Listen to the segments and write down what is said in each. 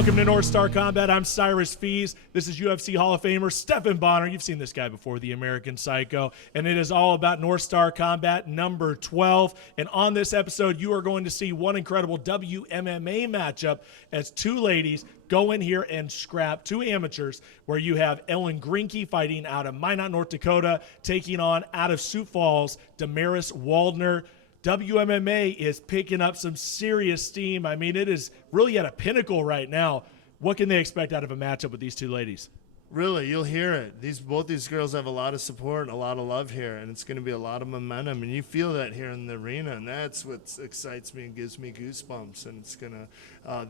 Welcome to North Star Combat. I'm Cyrus Fees. This is UFC Hall of Famer Stephan Bonner. You've seen this guy before, the American Psycho. And it is all about North Star Combat number 12. And on this episode, you are going to see one incredible WMMA matchup as two ladies go in here and scrap two amateurs, where you have Ellen Greinke fighting out of Minot, North Dakota, taking on out of Sioux Falls, Damaris Waldner. WMMA is picking up some serious steam. I mean, it is really at a pinnacle right now. What can they expect out of a matchup with these two ladies? Really, you'll hear it. Both these girls have a lot of support and a lot of love here, and it's going to be a lot of momentum, and you feel that here in the arena, and that's what excites me and gives me goosebumps. And it's going to,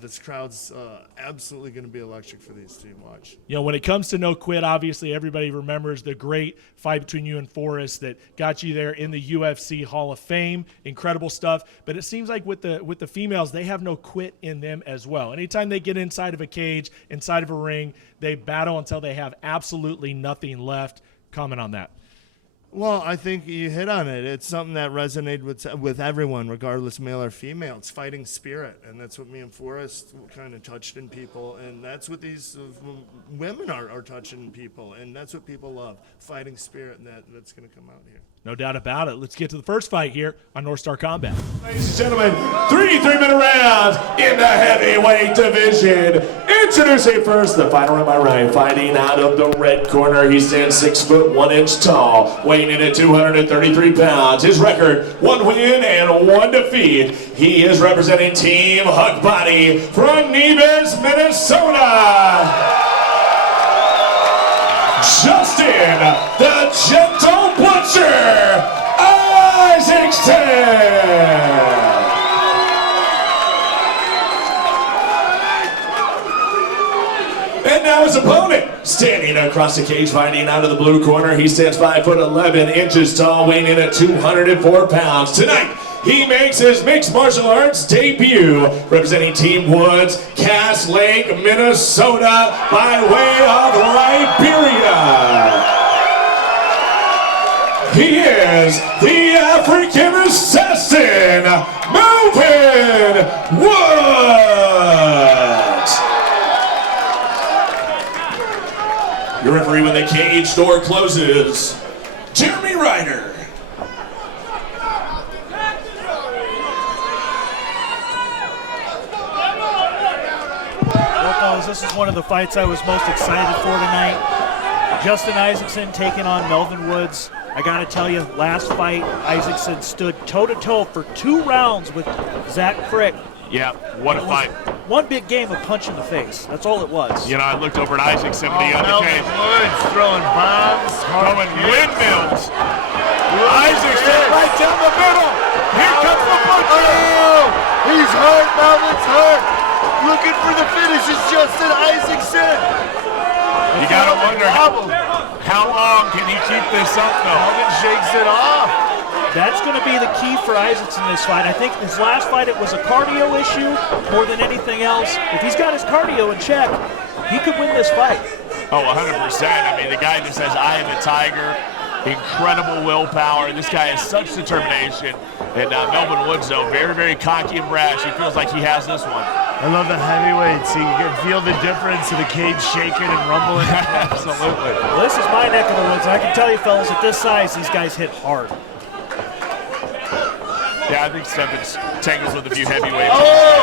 this crowd's absolutely going to be electric for these two to watch. You know, when it comes to no quit, obviously everybody remembers the great fight between you and Forrest that got you there in the UFC Hall of Fame. Incredible stuff. But it seems like with the females, they have no quit in them as well. Anytime they get inside of a cage, inside of a ring, they battle until they have absolutely nothing left. Comment on that. Well, I think you hit on it. It's something that resonated with everyone, regardless male or female. It's fighting spirit, and that's what me and Forrest kind of touched in people, and that's what these women are touching in people, and that's what people love, fighting spirit, and that's going to come out here. No doubt about it. Let's get to the first fight here on North Star Combat. Ladies and gentlemen, three-minute rounds in the heavyweight division. Introducing first the fighter on my right, fighting out of the red corner. He stands 6 foot 1 inch tall, weighing in at 233 pounds. His record, 1 win and 1 defeat. He is representing Team Hug Body from Nevis, Minnesota. Justin, the Gentle Butcher, Isaacson. And now his opponent, standing across the cage, fighting out of the blue corner. He stands 5 foot 11 inches tall, weighing in at 204 pounds. Tonight, he makes his mixed martial arts debut, representing Team Woods, Cass Lake, Minnesota, by way of Liberia. He is the African assassin, Melvin Woods. Your referee when the cage door closes, Jeremy Ryder. This is one of the fights I was most excited for tonight. Justin Isaacson taking on Melvin Woods. I gotta tell you, last fight, Isaacson stood toe-to-toe for 2 rounds with Zach Frick. Yeah, what a fight. One big game of punch in the face. That's all it was. You know, I looked over at Isaacson when he on the cage. Woods throwing bombs, throwing windmills. Isaacson right down the middle. Here comes the butcher. Oh, he's hurt. Melvin's hurt. Looking for the finish is Justin Isaacson. You gotta wonder how long can he keep this up though? Melvin shakes it off. That's going to be the key for Isaacson in this fight. I think his last fight, it was a cardio issue more than anything else. If he's got his cardio in check, he could win this fight. Oh, 100%. I mean, the guy just says, I am a tiger. Incredible willpower. This guy has such determination. And Melvin Woods, though, very, very cocky and brash. He feels like he has this one. I love the heavyweights. You can feel the difference of the cage shaking and rumbling. Absolutely. Well, this is my neck of the woods. I can tell you, fellas, at this size, these guys hit hard. Yeah, I think Stephan's tangles with a few heavyweights. Oh!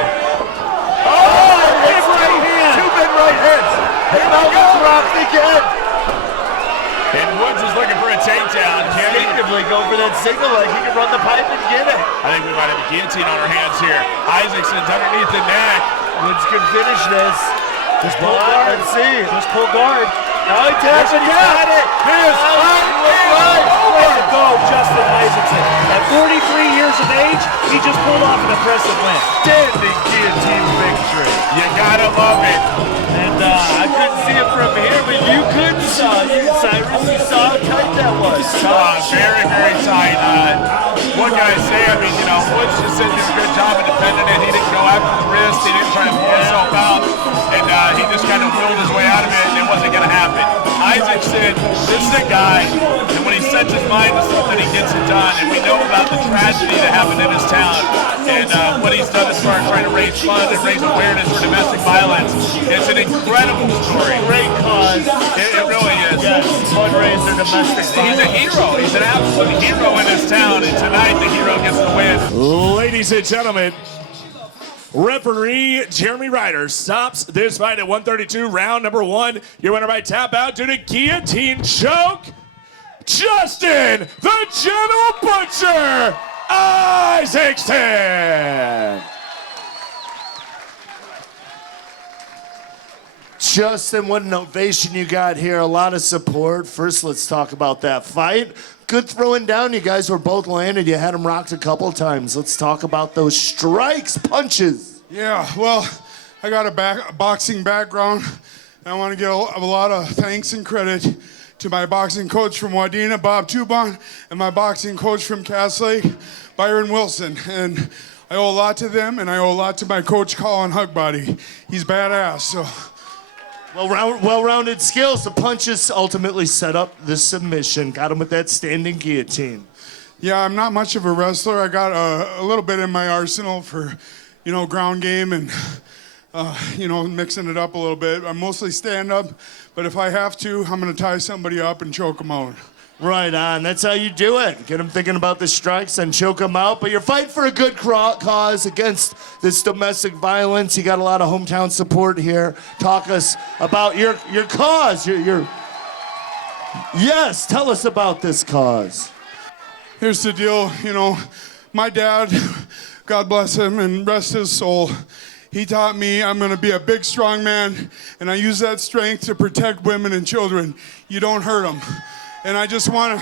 Big right hand! 2 big right hands! Hey, Melvin dropped again! And Woods is looking for a takedown. Instinctively go for that single leg. He can run the pipe and get it. I think we might have a guillotine on our hands here. Isaacson's underneath the neck. Woods can finish this. Just pull guard. Let's see. Just pull guard. Now he taps it. He's got it. His fight is over. Way to go, Justin Isaacson. At 43 years of age, he just pulled off an impressive win. Standing guillotine victory. You gotta love it. And I couldn't see it from here, but you could Cyrus. You saw how tight that was. Very, very tight. What can I say? I mean, you know, Woods just did a good job of defending it. He didn't go after the wrist. He didn't try to pull himself out. And he just kind of willed his way out of it, and it wasn't going to happen. Isaacson, this is a guy, and when he sets his mind to something, he gets it done. And we know about the tragedy that happened in his town and what he's done as far as trying to raise funds and raise awareness for domestic violence. It's an incredible story. Great cause. It really is. Yes, fundraiser, domestic violence. He's a hero. He's an absolute hero in his town, and tonight the hero gets the win. Ladies and gentlemen, referee Jeremy Ryder stops this fight at 132, round number 1. Your winner by tap out due to guillotine choke, Justin the Gentle Butcher Isaacson. Justin, what an ovation you got here. A lot of support. First, let's talk about that fight. Good throwing down. You guys were both landed. You had them rocked a couple times. Let's talk about those strikes, punches. Yeah, well, I got a boxing background, and I want to give a lot of thanks and credit to my boxing coach from Wadena, Bob Tubon, and my boxing coach from Cass Lake, Byron Wilson. And I owe a lot to them, and I owe a lot to my coach, Colin Hugbody. He's badass, so... Well-rounded skills. The punches ultimately set up the submission. Got him with that standing guillotine. Yeah, I'm not much of a wrestler. I got a little bit in my arsenal for, ground game and, mixing it up a little bit. I'm mostly stand-up, but if I have to, I'm going to tie somebody up and choke them out. Right on. That's how you do it. Get them thinking about the strikes and choke them out. But you're fighting for a good cause against this domestic violence. You got a lot of hometown support here. Talk us about your cause. Yes, tell us about this cause. Here's the deal. My dad, God bless him and rest his soul, he taught me I'm going to be a big, strong man, and I use that strength to protect women and children. You don't hurt them. And I just want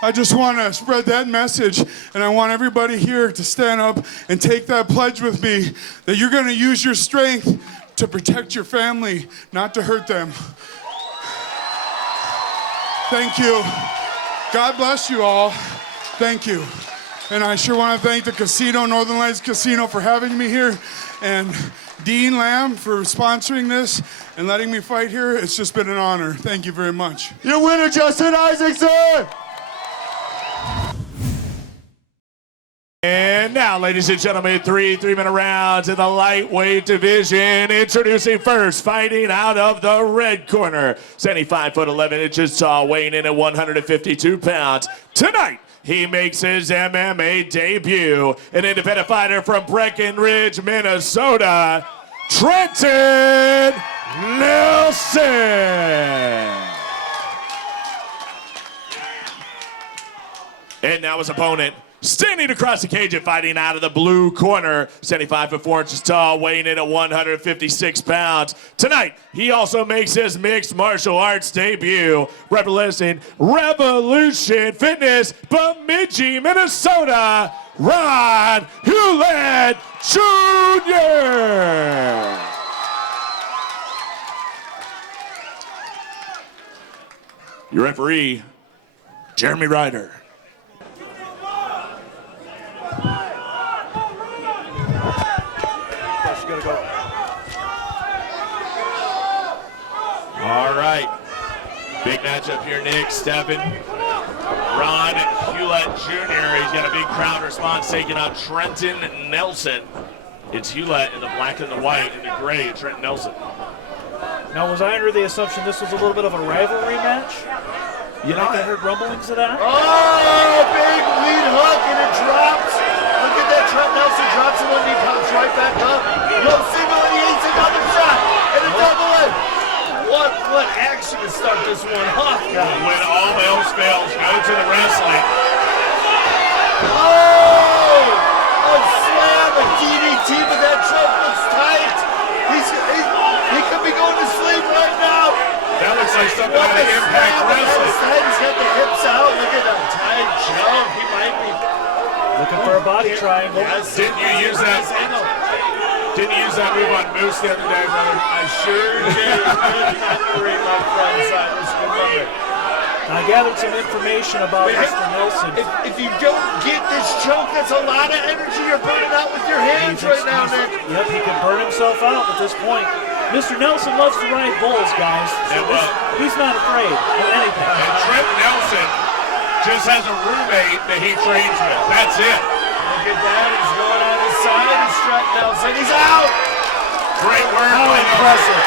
to spread that message, and I want everybody here to stand up and take that pledge with me that you're going to use your strength to protect your family, not to hurt them. Thank you. God bless you all. Thank you. And I sure want to thank the casino, Northern Lights Casino, for having me here, and Dean Lamb for sponsoring this and letting me fight here. It's just been an honor. Thank you very much. Your winner, Justin Isaacson! And now, ladies and gentlemen, three-minute rounds in the lightweight division. Introducing first, fighting out of the red corner, 75 foot 11 inches tall, weighing in at 152 pounds. Tonight, he makes his MMA debut, an independent fighter from Breckenridge, Minnesota, Trenton Nelson. And now his opponent, standing across the cage and fighting out of the blue corner, 75 foot 4 inches tall, weighing in at 156 pounds. Tonight, he also makes his mixed martial arts debut, representing Revolution Fitness, Bemidji, Minnesota, Ron Hewlett Jr. Your referee, Jeremy Ryder. All right. Big matchup here, Nick. Stephen. Ron Hewlett Jr. He's got a big crowd response taking on Trenton Nelson. It's Hewlett in the black and the white, in the gray, Trenton Nelson. Now, was I under the assumption this was a little bit of a rivalry match? I heard rumblings of that. Oh, big lead hook, and it drops. Look at that. Trent Nelson drops it when he pops right back up. Low single, and he eats another shot. And a double leg. What action to start this one off, guys. When all else fails, go to the wrestling. Oh! A slam, a DDT, but that choke looks tight. He could be going to sleep right now. That looks like something out of Impact Wrestling. He's got the hips out. Look at that tight choke. He might be looking for a body triangle. Yes. Didn't you use that move on Moose the other day, brother? I sure did. Good memory, my friend Cyrus. Remember. I gathered some information about Mr. Nelson. If you don't get this choke, that's a lot of energy you're burning out with your hands right now, Nick. Yep, he can burn himself out at this point. Mr. Nelson loves to ride bulls, guys. So he's not afraid of anything. And Trenton Nelson just has a roommate that he trains with. That's it. Look at that. He's going on his side. He's Trenton Nelson. He's out. Great work. How by impressive.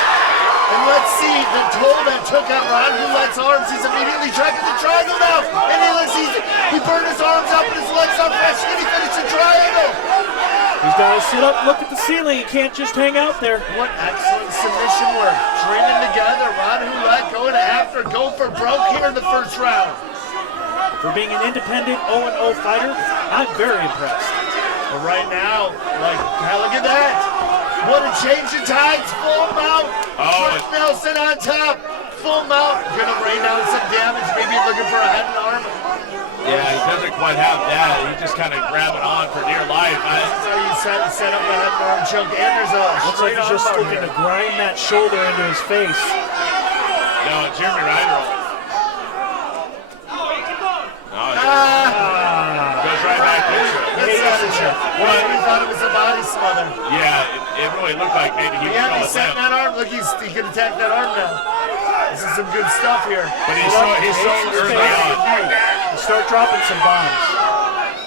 And let's see, the toe that took out Ron Roulette's arms, he's immediately tracking the triangle now. And he burned his arms up and his legs are fresh, and he finished the triangle. He's got to sit up and look at the ceiling. He can't just hang out there. What excellent submission work. Training together, Ron Roulette going after, go for broke here in the first round. For being an independent 0-0 fighter, I'm very impressed. But right now, look at that. What a change in tides, full mount. Trenton Nelson on top, full mount. Gonna rain down some damage, maybe looking for a head and arm. Yeah, he doesn't quite have that. He's just kind of grabbing on for dear life. So you set up a head and arm choke, and there's a Looks like he's just looking to grind that shoulder into his face. No, Jeremy Ryder. Goes right back into it. Well, we thought it was a body smother. Yeah, it really looked like maybe he was Yeah, going he's setting limp. that arm. Look, he can attack that arm now. This is some good stuff here. But he's so early on. Start dropping some bombs.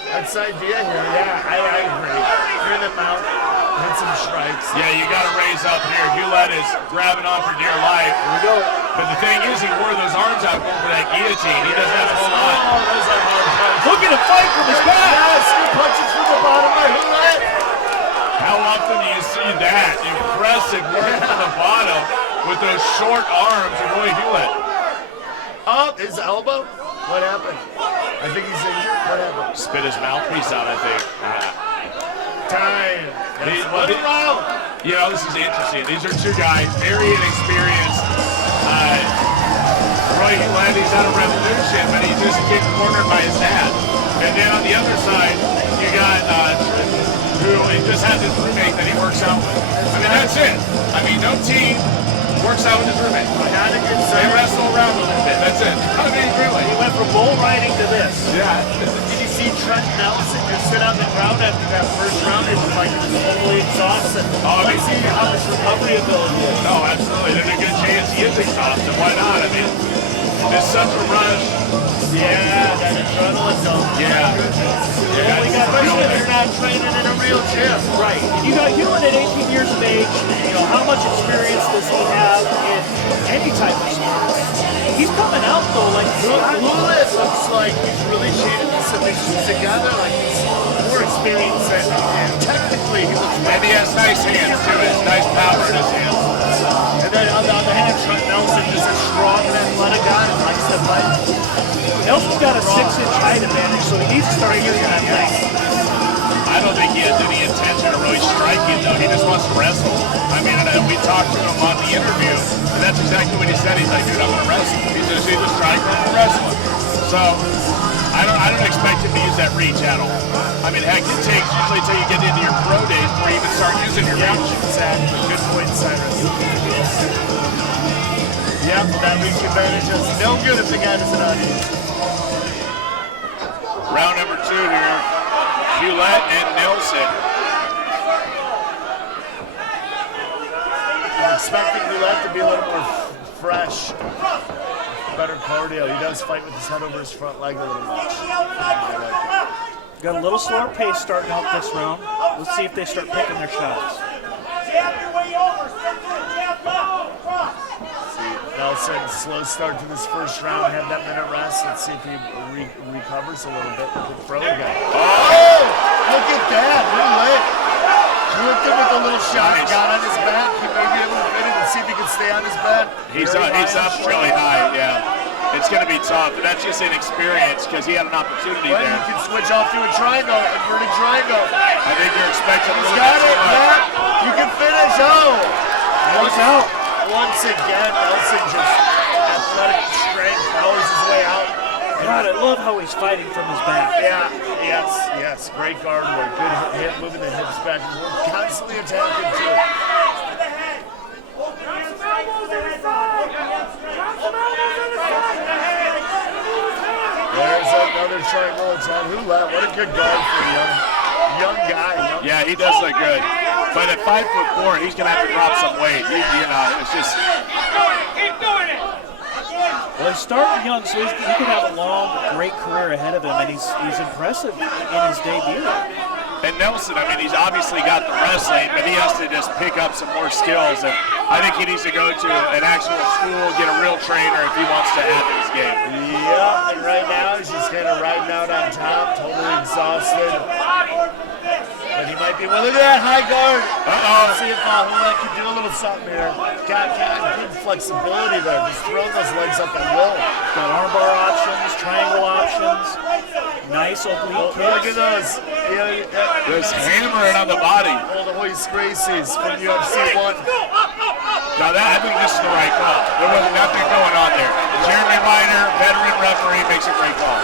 That's the idea here. Yeah, I agree. You're in the mount. Hit some strikes. Yeah, you got to raise up here. Hewlett is grabbing on for dear life. Here we go. But the thing is, he wore those arms out going for that guillotine. He doesn't have to hold on. Oh, those are hard punches. Looking to fight from his back. Yes, good punches from the bottom by Hewlett. How often do you see that? Impressive work from the bottom with those short arms of Roy Hewlett. Up his elbow. What happened? I think he's injured. What happened? Spit his mouthpiece out, I think. Time. What a round. You know, this is interesting. These are two guys, very inexperienced. Roy Hewlett, he's out of Revolution, but he's just getting cornered by his dad. And then on the other side, you got Trenton, who just has his roommate that he works out with. I mean, that's it. I mean, no team works out with his roommate. They wrestle around a little bit. That's it. I mean, really. He went from bull riding to this. Yeah. Did you see Trenton Nelson just sit on the ground after that first round? It was like he was totally exhausted. Let's see how his recovery ability is. No, absolutely. There's a good chance he is exhausted. Why not? I mean, it's such a rush. Yeah, that adrenaline zone. Yeah. Especially if you're not training in a real gym. Right. And you got Hewlett at 18 years of age. You know, how much experience does he have in any type of sport? He's coming out, though, like Hewlett looks like he's really chained these submissions together. Like he's more experienced and technically he looks And he has nice hands, too. He has nice power in his hands. And then on the other hand, Trenton Nelson is a strong and athletic guy and likes to fight. Nelson's got a 6-inch height advantage, so he needs to start using that length. I don't think he has any intention of really striking, though. He just wants to wrestle. I mean, we talked to him on the interview, and that's exactly what he said. He's like, dude, I'm going to wrestle. He's just a striker and a wrestler. So I don't expect him to use that reach at all. I mean, heck, it takes usually until you get into your pro days before you even start using your reach. Exactly. Good point, Cyrus. Yep, that reach advantage is no good if the guy doesn't know it. Round number 2 here. Hewlett and Nelson. I'm expecting Hewlett to be a little more fresh. Better cardio. He does fight with his head over his front leg a little much. Got a little slower pace starting out this round. Let's see if they start picking their shots. Nelson, slow start to this first round, have that minute rest. Let's see if he recovers a little bit with the throw again. Oh! Look at that! Hewlett flipped him with a little shot, got on his back. He may be able to fit it and see if he can stay on his back. He's up really high, yeah. It's going to be tough, but that's just inexperience because he had an opportunity But there. you can switch off to a triangle, inverted triangle. I think you're expecting a He's little got bit it, too much. Matt. You can finish. Oh! He's out. Once again, Nelson just athletic strength, powers his way out. God, I love how he's fighting from his back. Yeah, yes. Great guard work. Good hip, moving the hips back and forth. Constantly attacking, too. There's another triangle attack. What a good guard for Young guy. Yeah, he does look good. But at 5'4", he's going to have to drop some weight. You know, it's just... Keep doing it! Well, he's starting young, so he could have a long, great career ahead of him, and he's impressive in his debut. And Nelson, I mean, he's obviously got the wrestling, but he has to just pick up some more skills. And I think he needs to go to an actual school, get a real trainer if he wants to add to his game. Yeah, and right now he's just kind of riding out on top, totally exhausted. But he might be, well, look at that high guard. Uh-oh. See if Hulek can do a little something here. Got good flexibility there, just throwing those legs up at will. Got armbar options, triangle options, nice oblique kicks. Look at those. Just hammering on the body. All the Hoist Gracies from UFC 1. Now I think this is the right call. There was nothing going on there. Jeremy Ryder, veteran referee, makes a great call.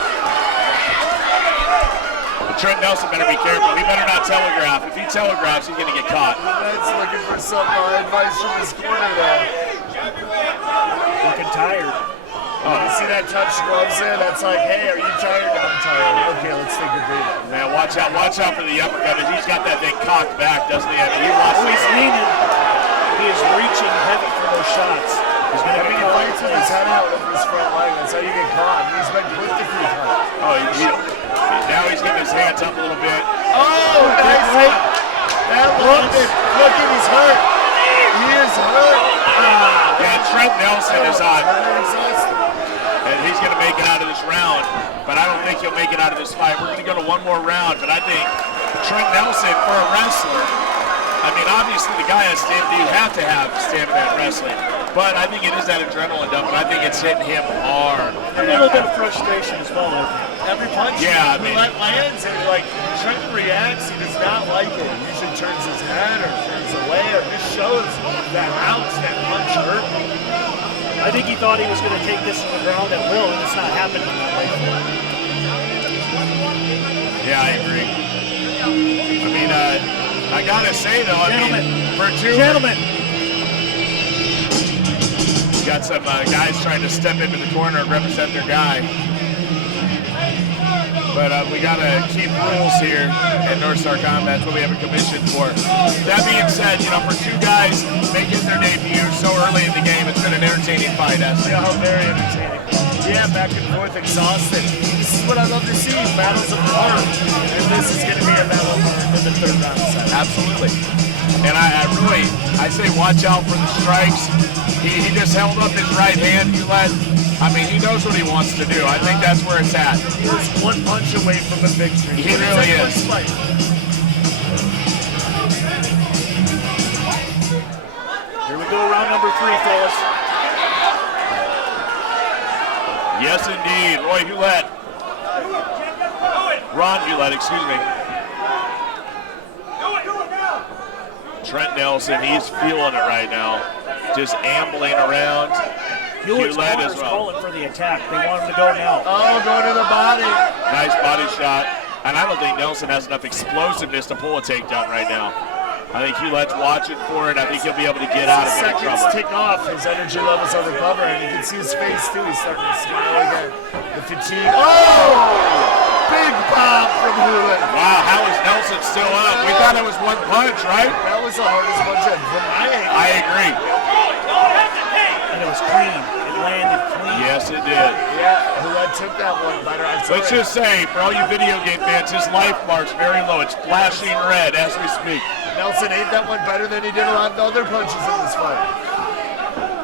But Trent Nelson better be careful. He better not telegraph. If he telegraphs, he's going to get caught. That's looking for some advice from his corner there. Looking tired. You see that touch gloves there? That's like, hey, are you tired? I'm tired. Okay, let's take a breather. Man, watch out for the uppercut. He's got that thing cocked back, doesn't he? I mean, he wants He's to... leaning. He is reaching heavy for those shots. He's going to He fights with his head out over his front leg. That's how you get caught. He's been clipped a few times. Now he's getting his hands up a little bit. Oh, nice one. That looked it. Look at, he's hurt. He is hurt. Yeah, Trent Nelson is on. Exhausted. And he's going to make it out of this round, but I don't think he'll make it out of this fight. We're going to go to one more round, but I think Trent Nelson, for a wrestler, I mean, obviously the guy has stamina. You have to have stamina in wrestling, but I think it is that adrenaline dump, and I think it's hitting him hard. A little bit of frustration as well. Every punch Yeah, I he mean- lands, and like Trenton reacts, he does not like it. He usually turns his head or turns away, or just shows that ouch, that punch hurt. I think he thought he was going to take this to the ground at will, and it's not happening that way. Yeah, I agree. I mean, I gotta say though, Gentlemen, we got some guys trying to step into the corner and represent their guy. But we gotta keep rules here at North Star Combat. That's what we have a commission for. That being said, you know, for two guys making their debut so early in the game, it's been an entertaining fight, hasn't it? Yeah, very entertaining. Yeah, back and forth, exhausted. This is what I love to see, battles of heart. And this is going to be a battle of heart in the third round. Absolutely. And I say watch out for the strikes. He just held up his right hand. I mean, he knows what he wants to do. I think that's where it's at. He was one punch away from a victory. He really is. here we go, round number 3, fellas. Yes, indeed. Roy Hewlett. Ron Hewlett, excuse me. Trent Nelson, he's feeling it right now. Just ambling around. Hewlett's Hewlett corner's as well. calling for the attack. They want him to go now. Oh, going to the body. Nice body shot. And I don't think Nelson has enough explosiveness to pull a takedown right now. I think Hewlett's watching for it. I think he'll be able to get out of any Seconds trouble. tick off. His energy levels are recovering. You can see his face, too. He's starting to smile again. The fatigue. Oh! Big pop from Hewlett. Wow, how is Nelson still up? We thought it was one punch, right? That was the hardest punch from my angle. I agree. And it was clean. It landed clean. Yes, it did. Yeah, Hewlett took that one better. Let's just say, for all you video game fans, his life bar's very low. It's flashing red as we speak. Nelson ate that one better than he did a lot of the other punches in this fight.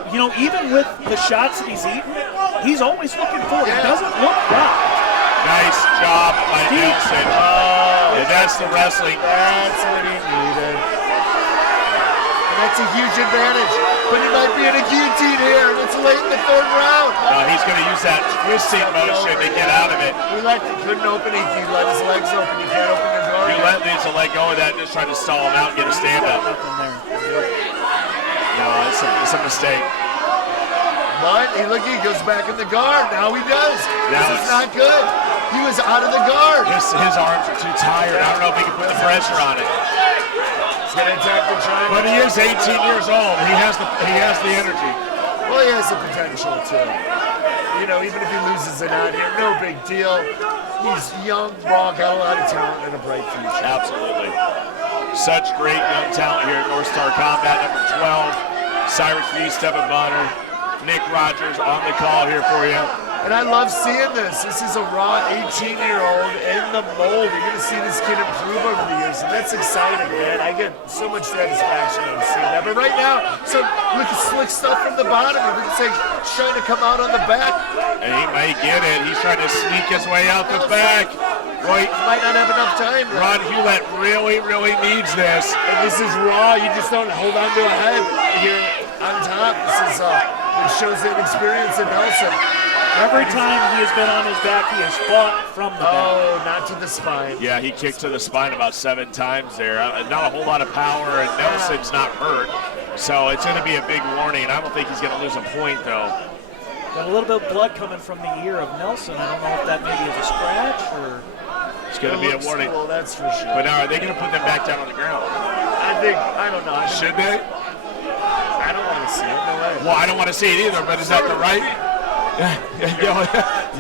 You know, even with the shots that he's eaten, he's always looking forward. He doesn't look back. Nice job by Nelson. And that's the wrestling. That's what he needed. And that's a huge advantage. But he might be in a guillotine here, and it's late in the third round. He's going to use that twisting motion to get out of it. Hewlett couldn't open it. He let his legs open. He can't open the guard. Hewlett needs to let go of that and just try to stall him out and get a stand-up. Nothing there. No, it's a mistake. But he goes back in the guard. Now he does. Now This is not good. He was out of the guard. His arms are too tired. I don't know if he can put the pressure on it. He's going to attack the triangle. But he is 18 years old. He has the energy. Well, he has the potential to. You know, even if he loses it out here, no big deal. He's young, raw, got a lot of talent and a bright future. Absolutely. Such great young talent here at North Star Combat, number 12. Cyrus V, Stephen Bonner, Nick Rogers on the call here for you. And I love seeing this. This is a raw 18-year-old in the mold. You're going to see this kid improve over the years, and that's exciting, man. I get so much satisfaction on seeing that. But right now, some slick stuff from the bottom. It's like trying to come out on the back. And he may get it. He's trying to sneak his way out the back. Roy might not have enough time. Ron Hewlett really, really needs this. And this is raw. You just don't hold on to a head here on top. This is it shows that experience in Nelson. Every time he has been on his back, he has fought from the back. Oh, not to the spine. Yeah, he kicked to the spine about 7 times there. Not a whole lot of power, and Nelson's not hurt. So it's going to be a big warning. I don't think he's going to lose a point, though. Got a little bit of blood coming from the ear of Nelson. I don't know if that maybe is a scratch or... It's going to be a warning. Well, that's for sure. But now, are they going to put them back down on the ground? I don't know. Should they? I don't want to see it. No way. Well, I don't want to see it either, but is that the right?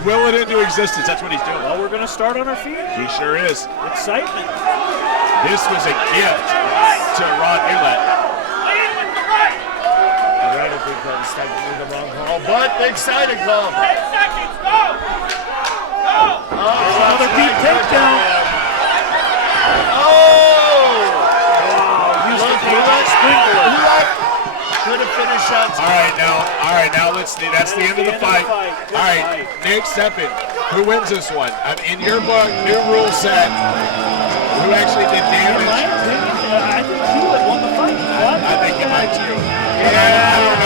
Will it into existence. That's what he's doing. Well, we're going to start on our feet. He sure is. Excitement. This was a gift to Ron Hewlett. All right, I think I'm stepping the wrong call, but exciting call. 10 seconds, go! Go! There's another deep takedown. Could have finished shots. All right, now let's see. That's the end of the fight. All right, Nick Steppen, who wins this one? In your book, new rule set. Who actually did In my damage? opinion, I think Hewlett won the fight. I think it might too. I don't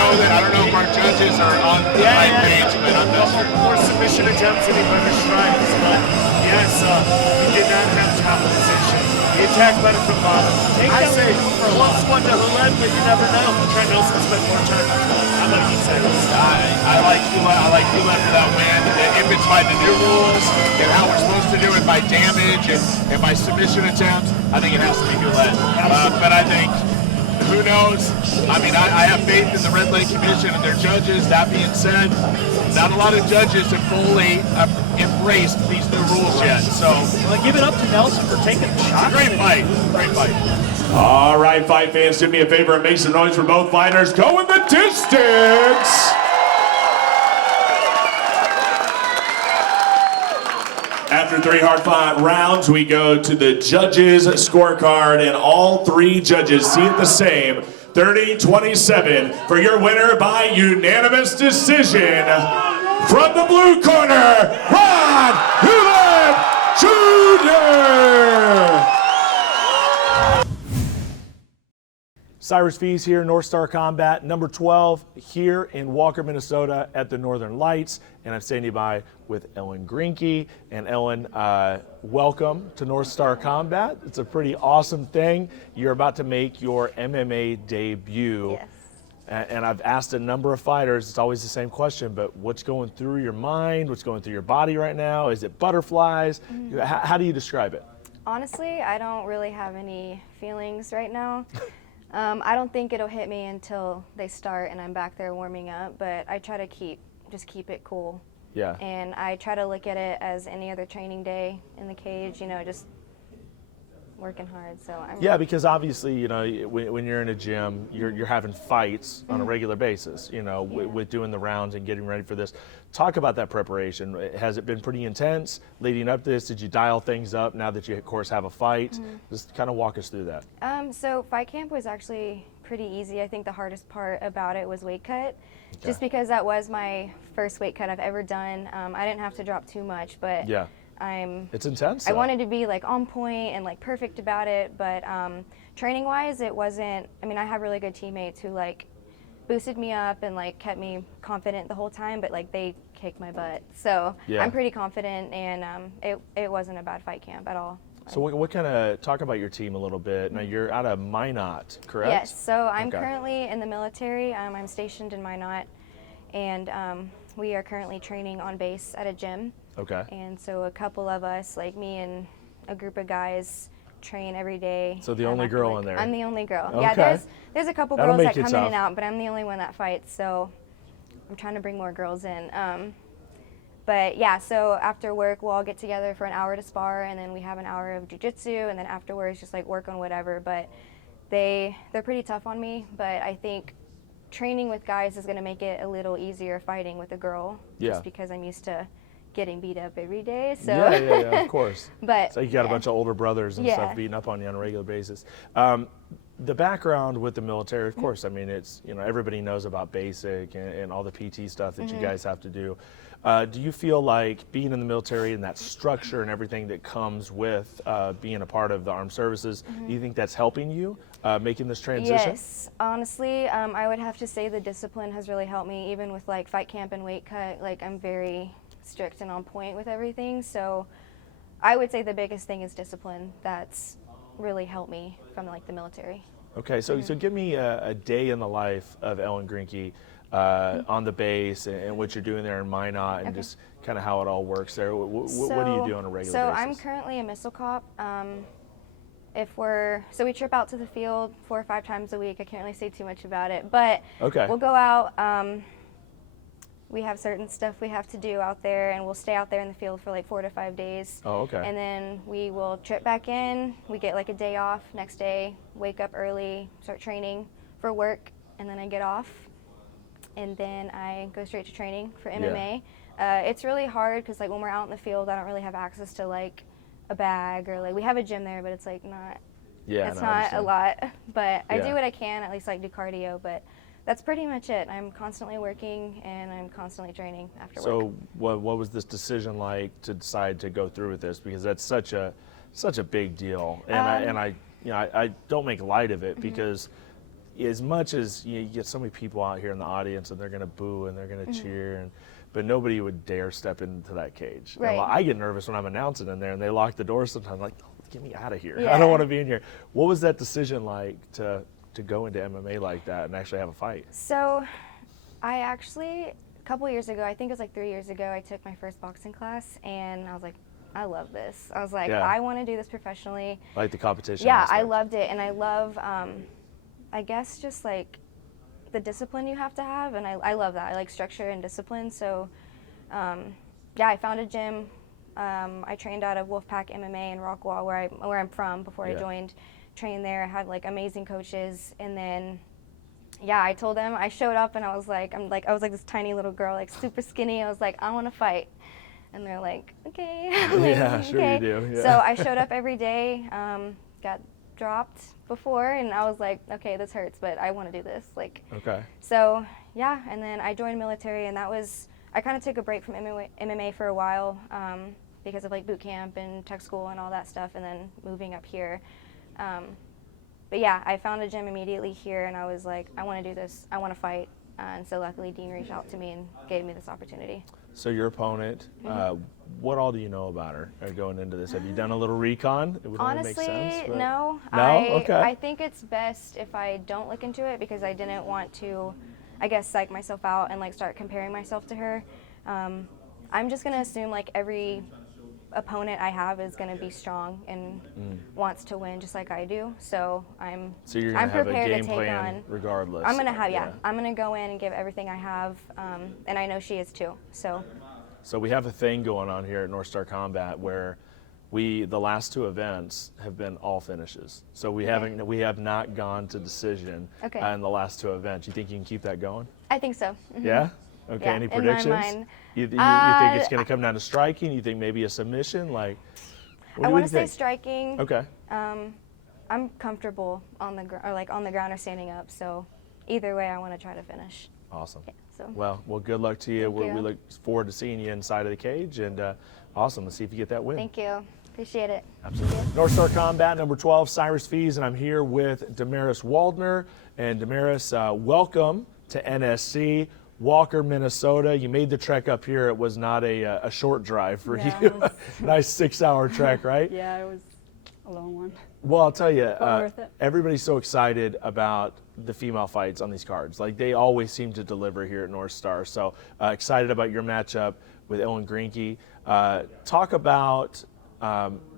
know if our judges are on the right page, but I'm not sure. More submission attempts than he better strikes, but yes, he did not have top position. He attacked better from bottom. I say close one to Hewlett, but you never know. Trent Nelson spent more time on top. How about you, Cyrus? I like Hewlett for that win. If it's by the new rules and how we're supposed to do it by damage and by submission attempts, I think it has to be Hewlett. But I think, who knows? I mean, I have faith in the Red Lake Commission and their judges. That being said, not a lot of judges have fully embraced these new rules yet. So, Well, give it up to Nelson for taking the shot. great fight. Great fight. All right, fight fans, do me a favor and make some noise for both fighters. Go in the distance. After 3 hard-fought rounds, we go to the judges' scorecard, and all 3 judges see it the same. 30-27 for your winner by unanimous decision. From the blue corner, Ron Hewlett Jr. Cyrus Fees here, North Star Combat, number 12, here in Walker, Minnesota at the Northern Lights. And I'm standing by with Ellen Greinke. And Ellen, welcome to North Star Combat. It's a pretty awesome thing. You're about to make your MMA debut. Yes. And I've asked a number of fighters, it's always the same question, but what's going through your mind? What's going through your body right now? Is it butterflies? How do you describe it? Honestly, I don't really have any feelings right now. I don't think it'll hit me until they start and I'm back there warming up, but I try to just keep it cool. Yeah. And I try to look at it as any other training day in the cage, just working hard. So Yeah, because obviously, when you're in a gym, you're having fights on a regular basis, with doing the rounds and getting ready for this. Talk about that preparation. Has it been pretty intense leading up to this? Did you dial things up now that you, of course, have a fight? Just kind of walk us through that. So fight camp was actually pretty easy. I think the hardest part about it was weight cut, just because that was my first weight cut I've ever done. I didn't have to drop too much, but Yeah. It's intense. I though. wanted to be on point and perfect about it, but training wise it wasn't. I mean, I have really good teammates who boosted me up and kept me confident the whole time, but they kicked my butt. So Yeah. I'm pretty confident, and it wasn't a bad fight camp at all. So what kind of, talk about your team a little bit. Now you're out of Minot, correct? Yes, so I'm Okay. currently in the military. I'm stationed in Minot, and we are currently training on base at a gym. Okay. And so a couple of us, me and a group of guys, train every day. So the only after girl in there. I'm the only girl. Okay. Yeah, there's a couple That'll girls make that it come in and tough. out, but I'm the only one that fights. So I'm trying to bring more girls in. But yeah, so after work, we'll all get together for an hour to spar, and then we have an hour of jiu-jitsu, and then afterwards just like work on whatever. But they're pretty tough on me, but I think training with guys is going to make it a little easier fighting with a girl, just because I'm used to getting beat up every day. So yeah, of course. But so you got a bunch of older brothers and stuff beating up on you on a regular basis. The background with the military, of course, I mean, it's, you know, everybody knows about basic and all the PT stuff that you guys have to do. Do you feel like being in the military and that structure and everything that comes with being a part of the armed services, do you think that's helping you making this transition? Yes, honestly, I would have to say the discipline has really helped me, even with like fight camp and weight cut. Like, I'm very strict and on point with everything. So I would say the biggest thing is discipline. That's really helped me from like the military. Okay, so give me a day in the life of Ellen Greinke on the base and what you're doing there in Minot and just kind of how it all works there. What do you do on a regular basis? So I'm currently a missile cop. So we trip out to the field 4 or 5 times a week. I can't really say too much about it, but we'll go out. We have certain stuff we have to do out there, and we'll stay out there in the field for like 4 to 5 days. Oh, okay. And then we will trip back in. We get like a day off next day, wake up early, start training for work, and then I get off. And then I go straight to training for MMA. It's really hard because like when we're out in the field, I don't really have access to like a bag, or like we have a gym there, but it's like not, it's not a lot. But I do what I can, at least like do cardio, but that's pretty much it. I'm constantly working and I'm constantly training after work. So what was this decision like to decide to go through with this? Because that's such a big deal, and I don't make light of it because as much as you get so many people out here in the audience and they're going to boo and they're going to cheer, but nobody would dare step into that cage. Right. And I get nervous when I'm announcing in there and they lock the door sometimes, like, oh, get me out of here. I don't want to be in here. What was that decision like to go into MMA like that and actually have a fight? So I actually, a couple years ago, I think it was like 3 years ago, I took my first boxing class, and I was like, I love this. I was like, I want to do this professionally. Like the competition? Yeah, I loved it, and I love, I guess, just like the discipline you have to have, and I love that. I like structure and discipline. So I found a gym. I trained out of Wolfpack MMA in Rockwall, where I'm from, before I joined. Trained there. I had like amazing coaches, and then I told them, I showed up and I was like this tiny little girl, like super skinny. I was like, I want to fight, and they're like, okay. Yeah, sure you do. Yeah. So I showed up every day. Got dropped before, and I was like, okay, this hurts, but I want to do this. Like, okay. So and then I joined military, and I kind of took a break from MMA for a while because of like boot camp and tech school and all that stuff, and then moving up here. But I found a gym immediately here, and I was like, I want to do this. I want to fight. And so luckily Dean reached out to me and gave me this opportunity. So your opponent, what all do you know about her going into this? Have you done a little recon? It would Honestly, make sense, but... no. Okay. I think it's best if I don't look into it, because I didn't want to, I guess, psych myself out and like start comparing myself to her. I'm just going to assume like every opponent I have is going to be strong and wants to win just like I do. So I'm you're gonna have prepared a game to take plan on regardless. I'm going to have I'm going to go in and give everything I have, and I know she is too. So we have a thing going on here at North Star Combat where the last 2 events have been all finishes. So we have not gone to decision in the last 2 events. You think you can keep that going? I think so. Yeah? Okay, any predictions? In my mind. You think it's going to come down to striking? You think maybe a submission? Like, I want to say striking. Okay. I'm comfortable on the ground or standing up. So either way, I want to try to finish. Awesome. Yeah, so. Well, good luck to you. Thank you. We look forward to seeing you inside of the cage, and awesome. Let's see if you get that win. Thank you. Appreciate it. Absolutely. North Star Combat number 12, Cyrus Fees, and I'm here with Damaris Waldner. And Damaris, welcome to NSC. Walker, Minnesota. You made the trek up here. It was not a short drive for you. Nice 6-hour trek, right? Yeah, it was a long one. Well, I'll tell you, worth it. everybody's so excited about the female fights on these cards. Like, they always seem to deliver here at North Star. So excited about your matchup with Ellen Greinke. Talk about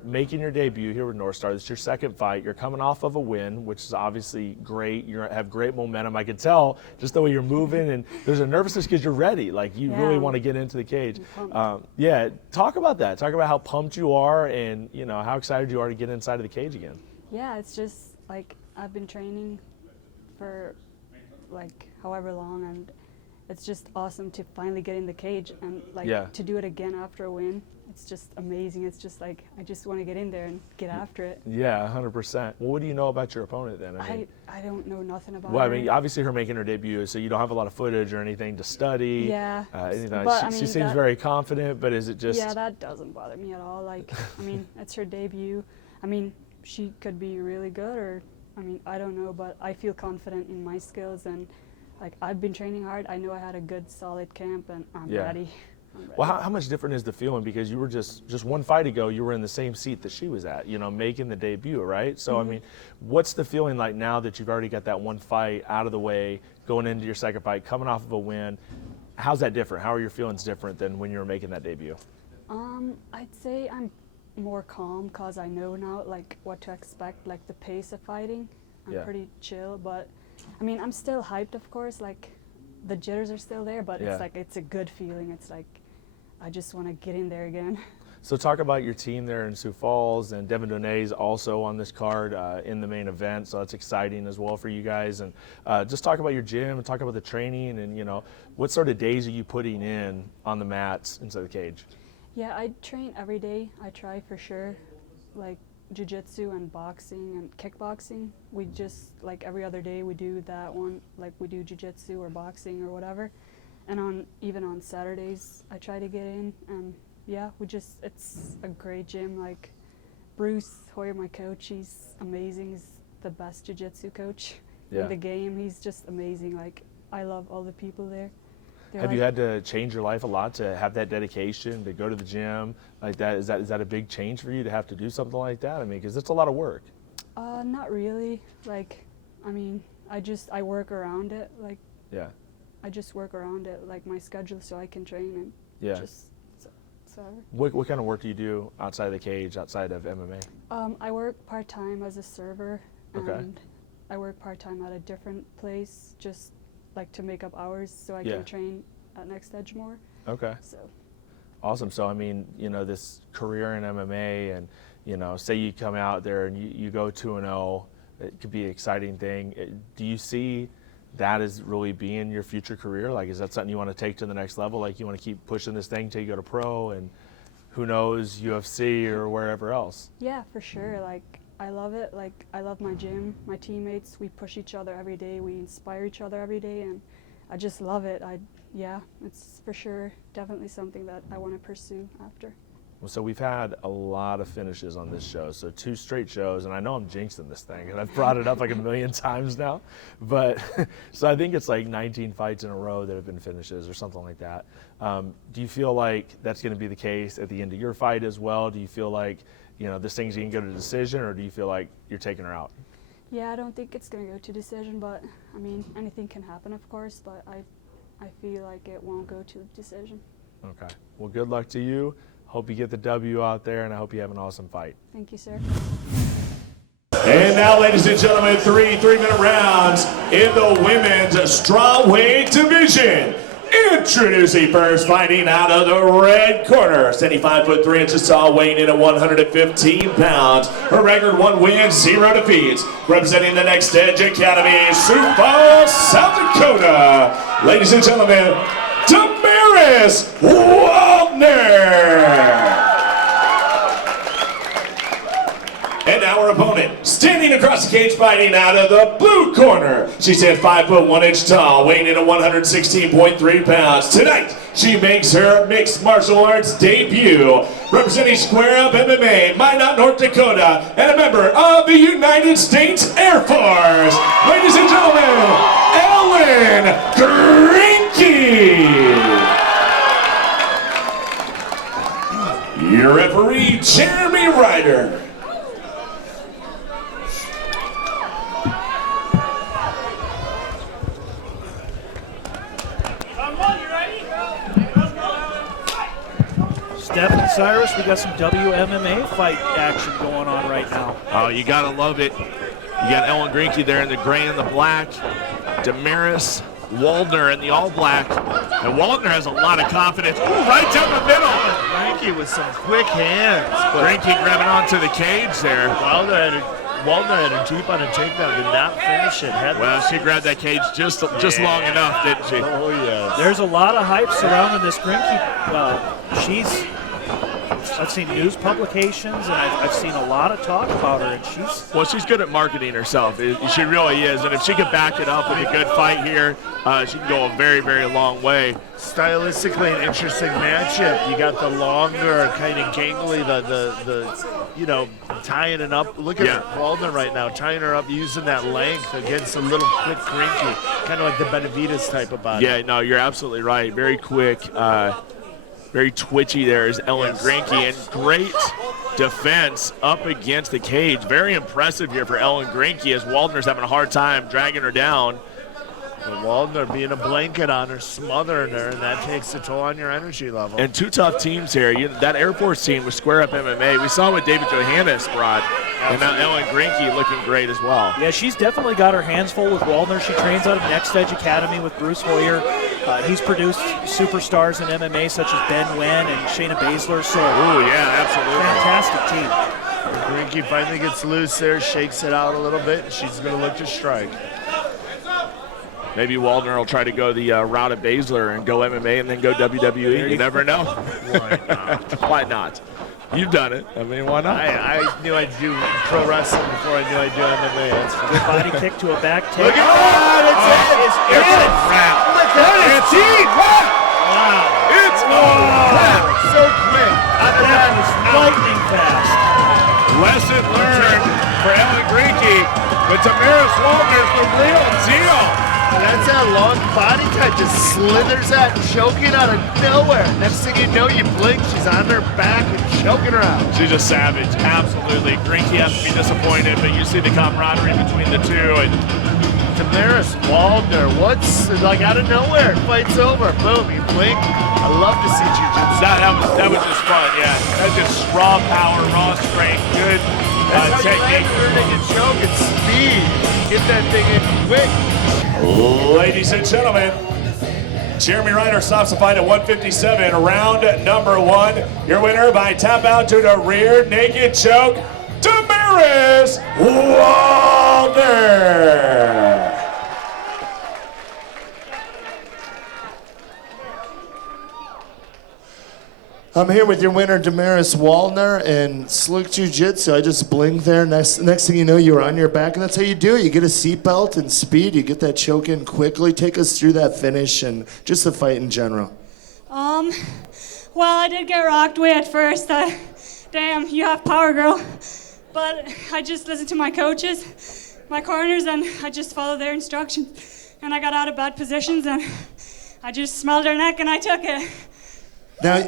making your debut here with North Star. This is your second fight. You're coming off of a win, which is obviously great. You have great momentum. I can tell just the way you're moving, and there's a nervousness because you're ready. Like, you really want to get into the cage. Yeah, talk about that. Talk about how pumped you are and, you know, how excited you are to get inside of the cage again. Yeah, it's just like I've been training for like however long, and it's just awesome to finally get in the cage and like to do it again after a win. It's just amazing. It's just like I just want to get in there and get after it. Yeah, 100%. Well, what do you know about your opponent then? I don't know nothing about well, her. I mean, obviously her making her debut, so you don't have a lot of footage or anything to study. Yeah. But, she seems very confident, but is it just... Yeah, that doesn't bother me at all. Like, I mean, it's her debut. I mean, she could be really good, or, I mean, I don't know, but I feel confident in my skills, and like I've been training hard. I know I had a good, solid camp, and I'm ready. Well, how much different is the feeling? Because you were just one fight ago, you were in the same seat that she was at, you know, making the debut, right? So, I mean, what's the feeling like now that you've already got that one fight out of the way, going into your second fight, coming off of a win? How's that different? How are your feelings different than when you were making that debut? I'd say I'm more calm because I know now, like, what to expect, like the pace of fighting. I'm pretty chill, but, I mean, I'm still hyped, of course, like, the jitters are still there, but it's like, it's a good feeling. It's like, I just want to get in there again. So talk about your team there in Sioux Falls, and Devin Donay's also on this card in the main event, so that's exciting as well for you guys. And just talk about your gym and talk about the training, and, you know, what sort of days are you putting in on the mats inside the cage? Yeah, I train every day. I try for sure, like jiu-jitsu and boxing and kickboxing. We just, like, every other day we do that one, like we do jiu-jitsu or boxing or whatever. And even on Saturdays, I try to get in, and yeah, it's a great gym. Like, Bruce Hoyer, my coach, he's amazing. He's the best jiu-jitsu coach in the game. He's just amazing. Like, I love all the people there. Have you had to change your life a lot to have that dedication, to go to the gym like that? Is that a big change for you to have to do something like that? I mean, because it's a lot of work. Not really. Like, I mean, I work around it. Like, I just work around it, like my schedule, so I can train and just so. What kind of work do you do outside of the cage, outside of MMA? I work part-time as a server, and I work part-time at a different place, just like to make up hours so I can train at Next Edge more. Okay. So. Awesome. So, I mean, you know, this career in MMA, and, you know, say you come out there and you go 2-0, it could be an exciting thing. Do you see that as really being your future career? Like, is that something you want to take to the next level? Like, you want to keep pushing this thing till you go to pro, and who knows, UFC or wherever else? Yeah, for sure. Like, I love it. Like, I love my gym, my teammates. We push each other every day. We inspire each other every day, and I just love it. Yeah, it's for sure definitely something that I want to pursue after. Well, so we've had a lot of finishes on this show, so 2 straight shows, and I know I'm jinxing this thing, and I've brought it up like a million times now, but so I think it's like 19 fights in a row that have been finishes or something like that. Do you feel like that's going to be the case at the end of your fight as well? Do you feel like, you know, this thing's going to go to decision, or do you feel like you're taking her out? Yeah, I don't think it's going to go to decision, but, I mean, anything can happen, of course, but I feel like it won't go to decision. Okay. Well, good luck to you. Hope you get the W out there, and I hope you have an awesome fight. Thank you, sir. And now, ladies and gentlemen, 3 3-minute rounds in the women's strawweight division. Introducing first, fighting out of the red corner, standing 5'3" tall, weighing in at 115 pounds. Her record: 1 win, 0 defeats. Representing the Next Edge Academy, Sioux Falls, South Dakota. Ladies and gentlemen, Damaris Waldner. And our opponent, standing across the cage, fighting out of the blue corner. She stands 5'1" tall, weighing in at 116.3 pounds. Tonight, she makes her mixed martial arts debut, representing Square Up MMA, Minot, North Dakota, and a member of the United States Air Force. Ladies and gentlemen, Greinke. Your referee, Jeremy Ryder. Steph and Cyrus, we got some WMMA fight action going on right now. Oh, you got to love it. You got Ellen Greinke there in the gray and the black. Damaris Waldner in the all black. And Waldner has a lot of confidence. Ooh, right down the middle. Greinke with some quick hands. Greinke grabbing onto the cage there. Waldner had her deep on a takedown, did not finish it. Well, she grabbed that cage just long enough, didn't she? Oh, yeah. There's a lot of hype surrounding this Greinke. I've seen news publications, and I've seen a lot of talk about her, and she's good at marketing herself. She really is, and if she could back it up with a good fight here, she can go a very, very long way. Stylistically, an interesting matchup. You got the longer, kind of gangly, the tying it up. Look at Waldner right now, tying her up, using that length against a little quick Greinke, kind of like the Benavides type of body. Yeah, no, you're absolutely right. Very quick. Very twitchy there is Ellen Greinke, and great defense up against the cage. Very impressive here for Ellen Greinke as Waldner's having a hard time dragging her down. And Waldner being a blanket on her, smothering her, and that takes a toll on your energy level. And two tough teams here. That Air Force team with Square Up MMA, we saw what David Johannes brought, and now Ellen Greinke looking great as well. Yeah, she's definitely got her hands full with Waldner. She trains out of Next Edge Academy with Bruce Hoyer. He's produced superstars in MMA such as Ben Wen and Shayna Baszler. So, yeah, absolutely. Fantastic team. Greinke finally gets loose there, shakes it out a little bit. She's going to look to strike. Maybe Waldner will try to go the route of Baszler and go MMA and then go WWE. You never know. Why not? Why not? You've done it. I mean, why not? I knew I'd do pro wrestling before I knew I'd do MMA. That's fine. Good body kick to a back take. Look at that! It's a wrap. Look at it! Wow. It's Wow. So quick. That was lightning fast. Lesson learned for Ellen Greinke, but Damaris Waldner's the real deal. That's that long body cut, just slithers out, choking out of nowhere. Next thing you know, you blink, she's on her back and choking her out. She's a savage, absolutely. Greinke has to be disappointed, but you see the camaraderie between the two. And Damaris Waldner, what's like out of nowhere? Fight's over. Boom, you blink. I love to see jiu-jitsu. That was just fun, yeah. That's just raw power, raw strength, good technique. Learning and choke and speed. Get that thing in quick. Ladies and gentlemen, Jeremy Reiner stops the fight at 157, round number 1. Your winner by tap out to the rear naked choke, Damaris Waldner. I'm here with your winner, Damaris Waldner, and slick jiu-jitsu. I just blinked there. Next thing you know, you were on your back, and that's how you do it. You get a seatbelt and speed. You get that choke in quickly. Take us through that finish and just the fight in general. Well, I did get rocked way at first. Damn, you have power, girl. But I just listened to my coaches, my corners, and I just followed their instructions. And I got out of bad positions, and I just smelled her neck, and I took it. Now,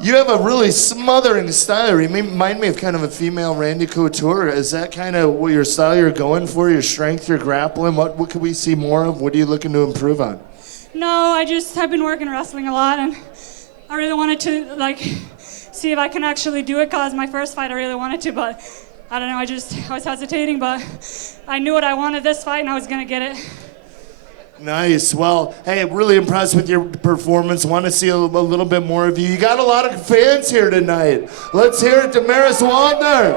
you have a really smothering style. You remind me of kind of a female Randy Couture. Is that kind of what your style you're going for, your strength, your grappling? What could we see more of? What are you looking to improve on? No, I've been working wrestling a lot, and I really wanted to, see if I can actually do it, because my first fight I really wanted to, but I don't know, I was hesitating, but I knew what I wanted this fight, and I was going to get it. Nice. Well, hey, I'm really impressed with your performance. Want to see a little bit more of you. You got a lot of fans here tonight. Let's hear it, Damaris Waldner.